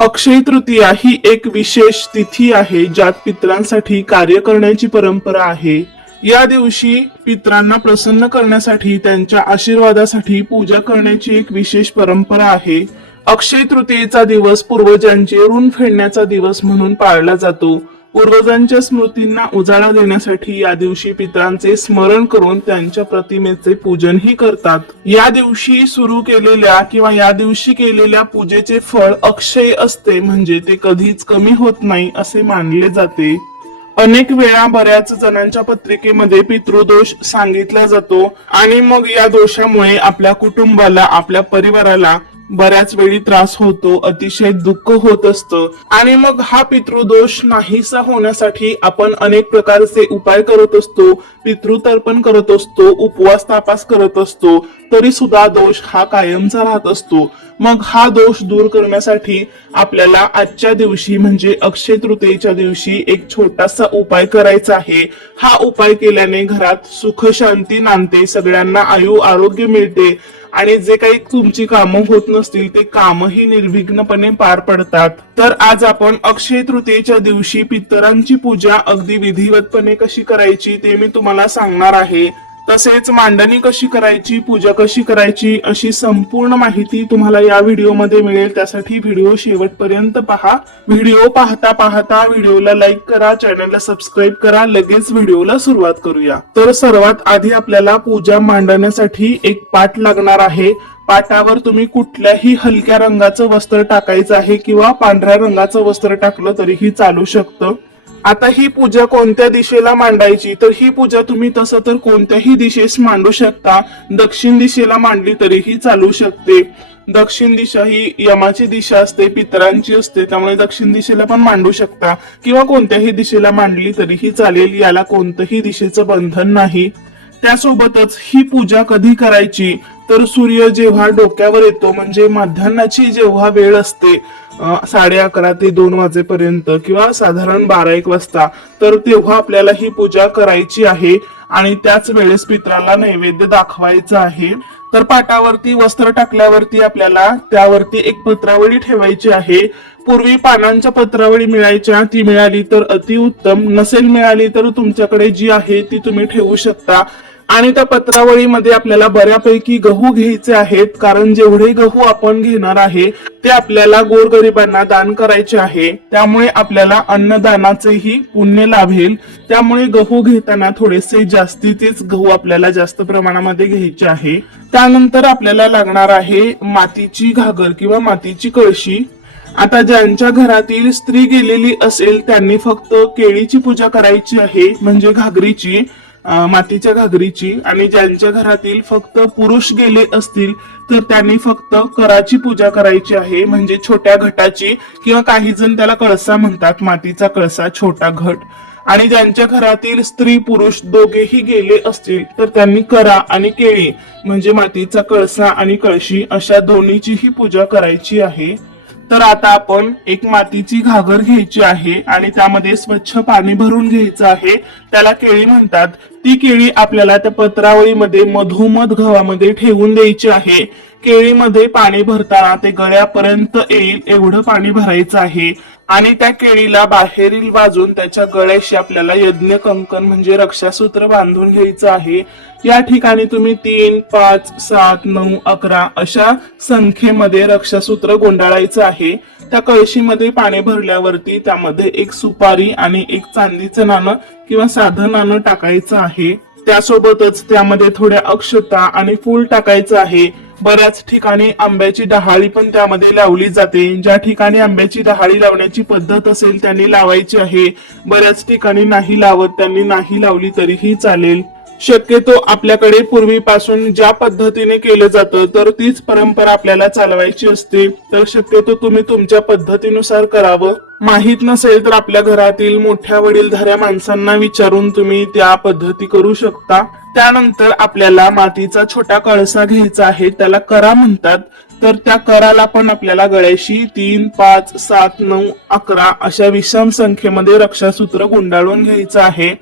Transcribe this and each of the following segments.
अक्षय तृतीया ही एक विशेष तिथी आहे ज्यात पितरांसाठी कार्य करण्याची परंपरा आहे। या दिवशी पितरांना प्रसन्न करण्यासाठी त्यांच्या आशीर्वादासाठी पूजा करण्याची एक विशेष परंपरा आहे। अक्षय तृतीयेचा दिवस पूर्वजांचे ऋण फेडण्याचा दिवस म्हणून पाळला जातो। पूर्वजांच्या स्मृतींना उजाळा देण्यासाठी या दिवशी पितरांचे स्मरण करून त्यांच्या प्रतिमेचे पूजनही करतात। या दिवशी सुरू केलेल्या किंवा या दिवशी केलेल्या पूजेचे फळ अक्षय असते, म्हणजे ते कधीच कमी होत नाही असे मानले जाते। अनेक वेळा बऱ्याच जणांच्या पत्रिकेमध्ये पितृदोष सांगितला जातो आणि मग या दोषामुळे आपल्या कुटुंबाला, आपल्या परिवाराला बऱ्याच वेळी त्रास होतो, अतिशय दुःख होत असतं। आणि मग हा पितृदोष नाहीसा होण्यासाठी आपण अनेक प्रकारचे उपाय करत असतो, पितृतर्पण करत असतो, उपवास तापास करत असतो, तरी सुद्धा दोष हा कायमचा राहत असतो। मग हा दोष दूर करण्यासाठी आपल्याला आजच्या दिवशी म्हणजे अक्षय तृतीयेच्या दिवशी एक छोटासा उपाय करायचा आहे। हा उपाय केल्याने घरात सुख शांती नांदते, सगळ्यांना आयु आरोग्य मिळते आणि जे काही तुमची कामं होत नसतील ते कामही निर्विघ्नपणे पार पडतात। तर आज आपण अक्षय तृतीयेच्या दिवशी पितरांची पूजा अगदी विधिवतपणे कशी करायची ते मी तुम्हाला सांगणार आहे। तसेच मांडणी कशी करायची, पूजा कशी करायची अशी संपूर्ण माहिती तुम्हाला या व्हिडिओमध्ये मिळेल। त्यासाठी व्हिडिओ शेवटपर्यंत पहा। व्हिडिओ पाहता पाहता व्हिडिओला लाईक करा, चॅनलला सबस्क्राईब करा। लगेच व्हिडिओला सुरुवात करूया। तर सर्वात आधी आपल्याला पूजा मांडण्यासाठी एक पाट लागणार आहे। पाटावर तुम्ही कुठल्याही हलक्या रंगाचं वस्त्र टाकायचं आहे किंवा पांढऱ्या रंगाचं वस्त्र टाकलं तरीही चालू शकतं। आता ही पूजा कोणत्या दिशेला मांडायची, तर ही पूजा तुम्ही तसं तर कोणत्याही दिशेस मांडू शकता। दक्षिण दिशेला मांडली तरीही चालू शकते। दक्षिण दिशा ही यमाची दिशा असते, पितरांची असते, त्यामुळे दक्षिण दिशेला पण मांडू शकता किंवा कोणत्याही दिशेला मांडली तरीही चालेल, याला कोणतंही दिशेचं बंधन नाही। त्यासोबतच ही पूजा कधी करायची, तर सूर्य जेव्हा डोक्यावर येतो म्हणजे मध्यान्नाची जेव्हा वेळ असते 11:30 ते 2 वाजेपर्यंत किंवा साधारण 12-1 वाजता, तर तेव्हा आपल्याला ही पूजा करायची आहे आणि त्याच वेळेस पितराला नैवेद्य दाखवायचा आहे। तर पाटावरती वस्त्र टाकल्यावरती आपल्याला त्यावरती एक पत्रावळी ठेवायची आहे। पूर्वी पानांच्या पत्रावळी मिळायच्या, ती मिळाली तर अतिउत्तम, नसेल मिळाली तर तुमच्याकडे जी आहे ती तुम्ही ठेवू शकता। आणि त्या पत्रावळीमध्ये आपल्याला बऱ्यापैकी गहू घ्यायचे आहेत, कारण जेवढे गहू आपण घेणार आहे ते आपल्याला गोरगरिबांना दान करायचे आहे। त्यामुळे आपल्याला अन्नदानाचेही पुण्य लाभेल। त्यामुळे गहू घेताना थोडेसे जास्तीचेच गहू आपल्याला जास्त प्रमाणामध्ये घ्यायचे आहे। त्यानंतर आपल्याला लागणार आहे मातीची घागर किंवा मातीची कळशी। आता ज्यांच्या घरातील स्त्री गेलेली असेल त्यांनी फक्त केळीची पूजा करायची आहे, म्हणजे घागरीची, मातीच्या घागरीची। आणि ज्यांच्या घरातील फक्त पुरुष गेले असतील तर त्यांनी फक्त कराची पूजा करायची आहे, म्हणजे छोट्या घटाची, किंवा काही जण त्याला कळसा म्हणतात, मातीचा कळसा, छोटा घट। आणि ज्यांच्या घरातील स्त्री पुरुष दोघेही गेले असतील तर त्यांनी करा आणि केळी म्हणजे मातीचा कळसा आणि कळशी अशा दोन्हीचीही पूजा करायची आहे। तर आता आपण एक मातीची घागर घ्यायची आहे आणि त्यामध्ये स्वच्छ पाणी भरून घ्यायचं आहे, त्याला केळी म्हणतात। ती केळी आपल्याला त्या पत्रावळीमध्ये मधोमध गव्हामध्ये ठेवून द्यायची आहे। केळीमध्ये पाणी भरताना ते गळ्यापर्यंत येईल एवढं पाणी भरायचं आहे आणि त्या केळीला बाहेरील बाजून त्याच्या गळ्याशी आपल्याला यज्ञ कंकण म्हणजे रक्षासूत्र बांधून घ्यायचं आहे। या ठिकाणी तुम्ही 3, 5, 7, 9, 11 अशा संख्येमध्ये रक्षासूत्र गुंडाळायचं आहे। त्या कळशीमध्ये पाणी भरल्यावरती त्यामध्ये एक सुपारी आणि एक चांदीचं नाणं किंवा साधं नाणं टाकायचं आहे। त्यासोबतच त्यामध्ये थोड्या अक्षता आणि फूल टाकायचं आहे। बऱ्याच ठिकाणी आंब्याची डहाळी पण त्यामध्ये लावली जाते। ज्या ठिकाणी आंब्याची डहाळी लावण्याची पद्धत असेल त्यांनी लावायची आहे, बऱ्याच ठिकाणी नाही लावत, त्यांनी नाही लावली तरीही चालेल। शक्यतो आपल्याकडे पूर्वीपासून ज्या पद्धतीने केलं जातं तर तीच परंपरा आपल्याला चालवायची असते। तर शक्यतो तुम्ही तुमच्या पद्धतीनुसार करावं। माहित नसेल तर आपल्या घरातील मोठ्या वडीलधाऱ्या माणसांना विचारून तुम्ही त्या पद्धती करू शकता। त्यानंतर आपल्याला मातीचा छोटा कळसा घ्यायचा आहे, त्याला करा म्हणतात। तर त्या कराला पण आपल्याला गळ्याशी 3, 5, 7, 9, 11 अशा विषम संख्येमध्ये रक्षासूत्र गुंडाळून घ्यायचं आहे।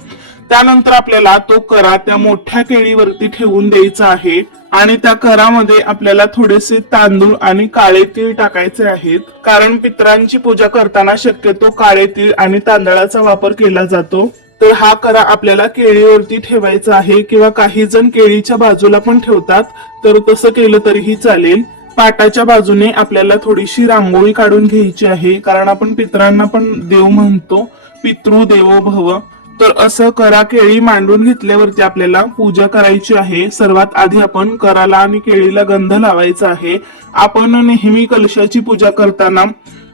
त्यानंतर आपल्याला तो करा त्या मोठ्या केळीवरती ठेवून द्यायचा आहे आणि त्या करामध्ये आपल्याला थोडेसे तांदूळ आणि काळे तीळ टाकायचे आहेत, कारण पितरांची पूजा करताना शक्यतो काळे तीळ आणि तांदळाचा वापर केला जातो। तर हा करा आपल्याला केळीवरती ठेवायचा आहे, किंवा काही जण केळीच्या बाजूला पण ठेवतात, तर तसं केलं तरीही चालेल। पाटाच्या बाजूने आपल्याला थोडीशी रांगोळी काढून घ्यायची आहे, कारण आपण पितरांना पण देव म्हणतो, पितृ देवो भव। तर असं करा केळी मांडून घेतल्यावरती आपल्याला पूजा करायची आहे। सर्वात आधी आपण कराला आणि केळीला गंध लावायचा आहे। आपण नेहमी कलशाची पूजा करताना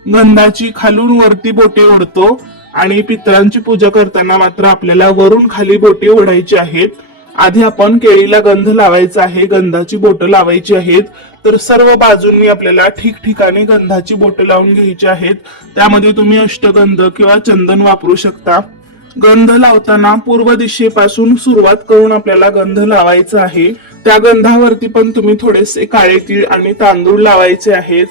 गंधाची खालून वरती बोटे ओढतो आणि पितरांची पूजा करताना मात्र आपल्याला वरून खाली बोटे ओढायची आहेत। आधी आपण केळीला गंध लावायचा आहे, गंधाची बोटं लावायची आहेत। तर सर्व बाजूंनी आपल्याला ठिकठिकाणी गंधाची बोटं लावून घ्यायची आहेत। त्यामध्ये तुम्ही अष्टगंध किंवा चंदन वापरू शकता। गंध लावताना पूर्व दिशेपासून सुरुवात करून आपल्याला गंध लावायचा आहे। त्या गंधावरती पण तुम्ही थोडेसे काळे तीळ आणि तांदूळ लावायचे आहेत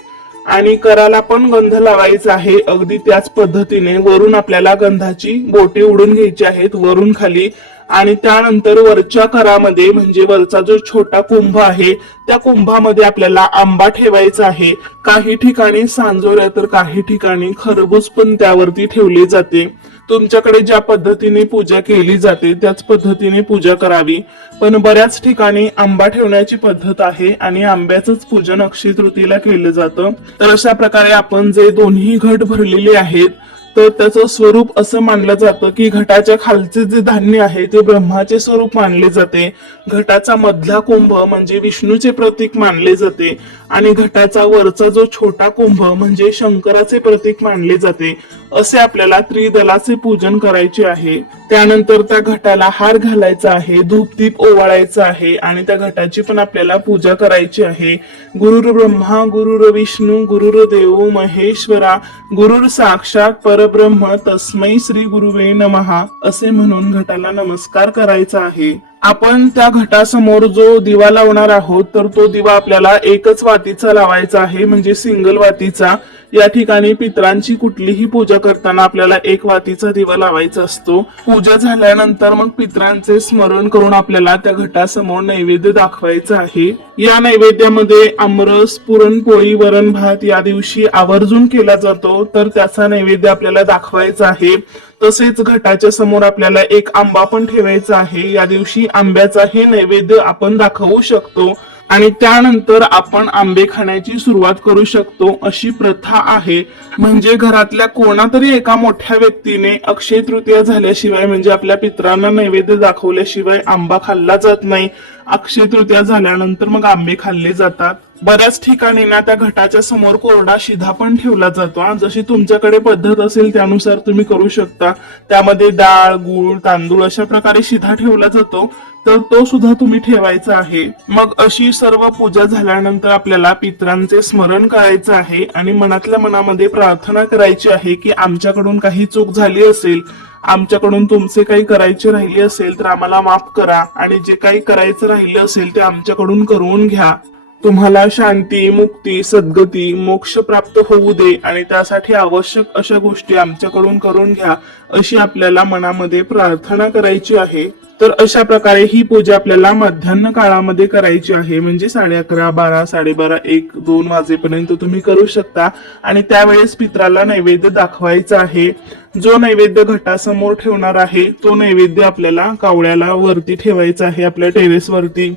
आणि कराला पण गंध लावायचा आहे। अगदी त्याच पद्धतीने वरून आपल्याला गंधाची बोटे उडून घ्यायची आहेत, वरून खाली। आणि त्यानंतर वरच्या करामध्ये म्हणजे वरचा जो छोटा कुंभ आहे त्या कुंभामध्ये आपल्याला आंबा ठेवायचा आहे। काही ठिकाणी सांजोऱ्या तर काही ठिकाणी खरबूज पण त्यावरती ठेवले जाते। तुमच्याकडे ज्या पद्धतीने पूजा केली जाते त्याच पद्धतीने पूजा करावी, पण बऱ्याच ठिकाणी आंबा ठेवण्याची पद्धत आहे आणि आंब्याचंच पूजन अक्षय तृतीयेला केलं जातं। तर अशा प्रकारे आपण जे दोन्ही घट भरलेले आहेत तर त्याचं स्वरूप असं मानलं जातं की घटाच्या खालचे जे धान्य आहे ते ब्रह्माचे स्वरूप मानले जाते, घटाचा मधला कुंभ म्हणजे विष्णूचे प्रतीक मानले जाते आणि घटाचा वरचा जो छोटा कुंभ म्हणजे शंकराचे प्रतीक मानले जाते। असे आपल्याला त्रिदलाचे पूजन करायचे आहे। त्यानंतर त्या घटाला हार घालायचा आहे, धूपदीप ओवाळायचा आहे आणि त्या घटाची पण आपल्याला पूजा करायची आहे। गुरुर ब्रह्मा गुरुर विष्णू गुरुर देव महेश्वरा गुरुर साक्षात परब्रह्म तस्मै श्री गुरुवे नमः असे म्हणून घटाला नमस्कार करायचा आहे। आपण त्या घटासमोर जो दिवा लावणार आहोत तर तो दिवा आपल्याला एकच वातीचा लावायचा आहे, म्हणजे सिंगल वातीचा। या ठिकाणी पितरांची कुठलीही पूजा करताना आपल्याला एक वातीचा दिवा लावायचा असतो। पूजा झाल्यानंतर मग पितरांचे स्मरण करून आपल्याला त्या घटासमोर नैवेद्य दाखवायचा आहे। या नैवेद्यामध्ये आमरस, पुरणपोळी, वरण भात या दिवशी आवर्जून केला जातो, तर त्याचा नैवेद्य आपल्याला दाखवायचा आहे। तसेच घटाच्या समोर आपल्याला एक आंबा पण ठेवायचा आहे। या दिवशी आंब्याचा हे नैवेद्य आपण दाखवू शकतो आणि त्यानंतर आपण आंबे खाण्याची सुरुवात करू शकतो, अशी प्रथा आहे। म्हणजे घरातल्या कोणातरी एका मोठ्या व्यक्तीने अक्षय तृतीया झाल्याशिवाय म्हणजे आपल्या पितरांना नैवेद्य दाखवल्याशिवाय आंबा खाल्ला जात नाही। अक्षय तृतीया झाल्यानंतर मग आंबे खाल्ले जातात। बऱ्याच ठिकाणी ना त्या घटाच्या समोर कोरडा शिधा पण ठेवला जातो। जशी तुमच्याकडे पद्धत असेल त्यानुसार तुम्ही करू शकता। त्यामध्ये डाळ, गूळ, तांदूळ अशा प्रकारे शिधा ठेवला जातो, तर तो सुद्धा तुम्ही ठेवायचा आहे। मग अशी सर्व पूजा झाल्यानंतर आपल्याला पितरांचे स्मरण करायचं आहे आणि मनातल्या मनामध्ये प्रार्थना करायची आहे की आमच्याकडून काही चूक झाली असेल, आमच्याकडून तुमचे काही करायचे राहिले असेल तर आम्हाला माफ करा आणि जे काही करायचं राहिले असेल ते आमच्याकडून करून घ्या। तुम्हाला शांती, मुक्ती, सद्गती, मोक्ष प्राप्त होऊ दे आणि त्यासाठी आवश्यक अशा गोष्टी आमच्याकडून करून घ्या, अशी आपल्याला मनामध्ये प्रार्थना करायची आहे। तर अशा प्रकारे ही पूजा आपल्याला मध्यान्ह काळामध्ये करायची आहे, म्हणजे 11:30, 12, 12:30, 1, 2 वाजेपर्यंत तुम्ही करू शकता आणि त्यावेळेस पितराला नैवेद्य दाखवायचा आहे। जो नैवेद्य घटासमोर ठेवणार आहे तो नैवेद्य आपल्याला कावळ्याला वरती ठेवायचा आहे, आपल्या टेरेस वरती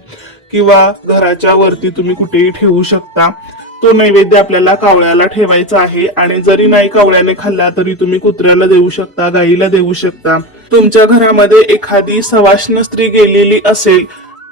किंवा घराच्या वरती तुम्ही कुठेही ठेवू शकता। तो नैवेद्य आपल्याला कावळ्याला ठेवायचा आहे आणि जरी नाही कावळ्याने खाल्ला तरी तुम्ही कुत्र्याला देऊ शकता, गाईला देऊ शकता। तुमच्या घरामध्ये एखादी सवाष्ण स्त्री गेलेली असेल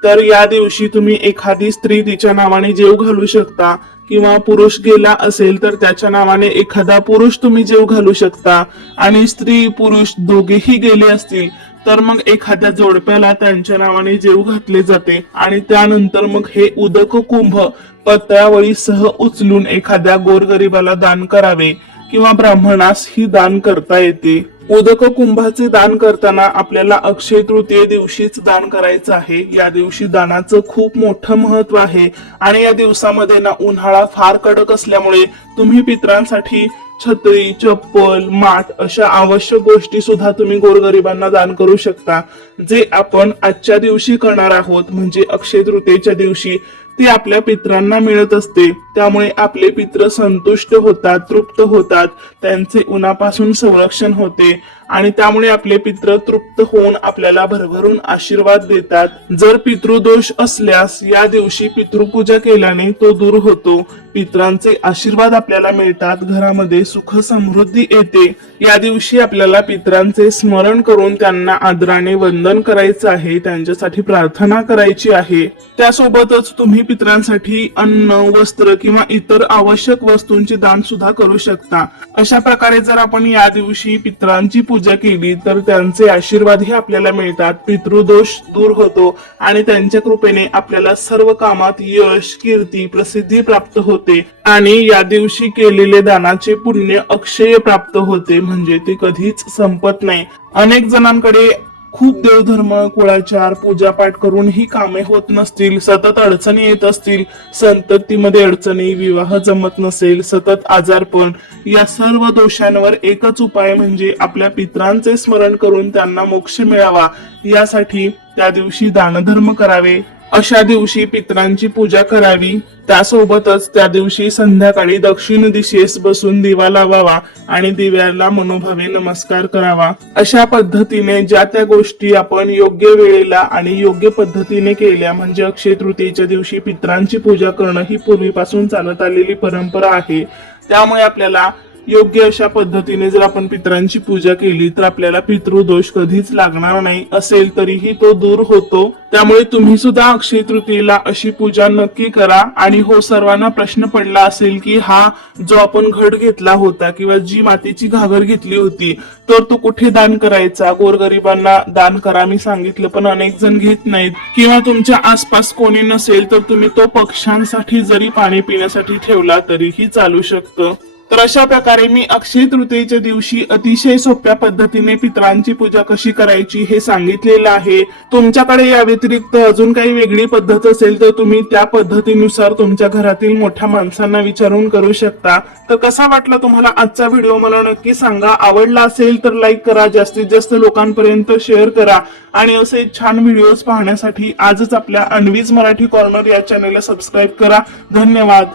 तर या दिवशी तुम्ही एखादी स्त्री तिच्या नावाने जेव घालू शकता, किंवा पुरुष गेला असेल तर त्याच्या नावाने एखादा पुरुष तुम्ही जेव घालू शकता आणि स्त्री पुरुष दोघेही गेले असतील तर मग एखाद्या जोडप्याला त्यांच्या नावाने जेव घातले जाते आणि त्यानंतर मग हे उदक कुंभ पत्रावळीसह उचलून एखाद्या गोरगरिबाला दान करावे किंवा ब्राह्मणास ही दान करता येते। उदक कुंभाचे दान करताना आपल्याला अक्षय तृतीये दिवशीच दान करायचं आहे। या दिवशी दानाचं खूप मोठं महत्व आहे आणि या दिवसामध्ये ना उन्हाळा फार कडक असल्यामुळे तुम्ही पितरांसाठी छत्री, चप्पल, माठ अशा आवश्यक गोष्टी सुद्धा तुम्ही गोरगरिबांना दान करू शकता, जे आपण आजच्या दिवशी करणार आहोत म्हणजे अक्षय तृतीयेच्या दिवशी ती आपल्या पितरांना मिळत असते. त्यामुळे आपले पित्र संतुष्ट होतात, तृप्त होतात, त्यांचे उन्हापासून संरक्षण होते आणि त्यामुळे आपले पित्र तृप्त होऊन आपल्याला भरभरून आशीर्वाद देतात. जर पितृदोष असल्यास या दिवशी पितृपूजा केल्याने तो दूर होतो. पितरांचे आशीर्वाद आपल्याला मिळतात, घरामध्ये सुख समृद्धी येते. या दिवशी आपल्याला पितरांचे स्मरण करून त्यांना आदराने वंदन करायचं आहे, त्यांच्यासाठी प्रार्थना करायची आहे. त्यासोबतच तुम्ही पितरांसाठी अन्न, वस्त्र किंवा इतर आवश्यक वस्तूंचे दान सुद्धा करू शकता. अशा प्रकारे जर आपण या दिवशी पितरांची पूजा केली तर त्यांचे आशीर्वादही आपल्याला मिळतात, पितृदोष दूर होतो आणि त्यांच्या कृपेने आपल्याला सर्व कामात यश, कीर्ती, प्रसिद्धी प्राप्त होते आणि या दिवशी केलेले दानाचे पुण्य अक्षय प्राप्त होते, म्हणजे ते कधीच संपत नाही. अनेक जणांकडे खूप देवधर्म, कुळाचार, पूजापाठ करून ही कामे होत नसतील, सतत अडचणी येत असतील, संततीमध्ये अडचणी, विवाह जमत नसेल, सतत आजारपण, या सर्व दोषांवर एकच उपाय म्हणजे आपल्या पितरांचे स्मरण करून त्यांना मोक्ष मिळावा यासाठी त्या दिवशी दानधर्म करावे. अशा दिवशी पितरांची पूजा करावी. त्यासोबतच त्या दिवशी संध्याकाळी दक्षिण दिशेस बसून दिवा लावावा आणि दिव्याला मनोभावे नमस्कार करावा. अशा पद्धतीने ज्या त्या गोष्टी आपण योग्य वेळेला आणि योग्य पद्धतीने केल्या म्हणजे अक्षय तृतीयेच्या दिवशी पितरांची पूजा करणं ही पूर्वीपासून चालत आलेली परंपरा आहे. त्यामुळे आपल्याला योग्य अशा पद्धतीने जर आपण पितरांची पूजा केली तर आपल्याला पितृदोष कधीच लागणार नाही, असेल तरीही तो दूर होतो. त्यामुळे तुम्ही सुद्धा अक्षय तृतीयेला अशी पूजा नक्की करा. आणि हो, सर्वांना प्रश्न पडला असेल की हा जो आपण घट घेतला होता किंवा जी मातीची घागर घेतली होती तर तो कुठे दान करायचा, गोरगरिबांना दान करा मी सांगितलं, पण अनेक जण घेत नाहीत किंवा तुमच्या आसपास कोणी नसेल तर तुम्ही तो पक्ष्यांसाठी जरी पाणी पिण्यासाठी ठेवला तरीही चालू शकतं. तर अशा प्रकारे मी अक्षय तृतीयेच्या दिवशी अतिशय सोप्या पद्धतीने पितरांची पूजा कशी करायची हे सांगितलेलं आहे. तुमच्याकडे या व्यतिरिक्त अजून काही वेगळी पद्धत असेल तर तुम्ही त्या पद्धतीनुसार तुमच्या घरातील मोठ्या माणसांना विचारून करू शकता. तर कसा वाटला तुम्हाला आजचा व्हिडिओ मला नक्की सांगा. आवडला असेल तर लाईक करा, जास्तीत जास्त लोकांपर्यंत शेअर करा आणि असे छान व्हिडिओज पाहण्यासाठी आजच आपल्या अन्वीज मराठी कॉर्नर या चॅनलला सबस्क्राईब करा. धन्यवाद.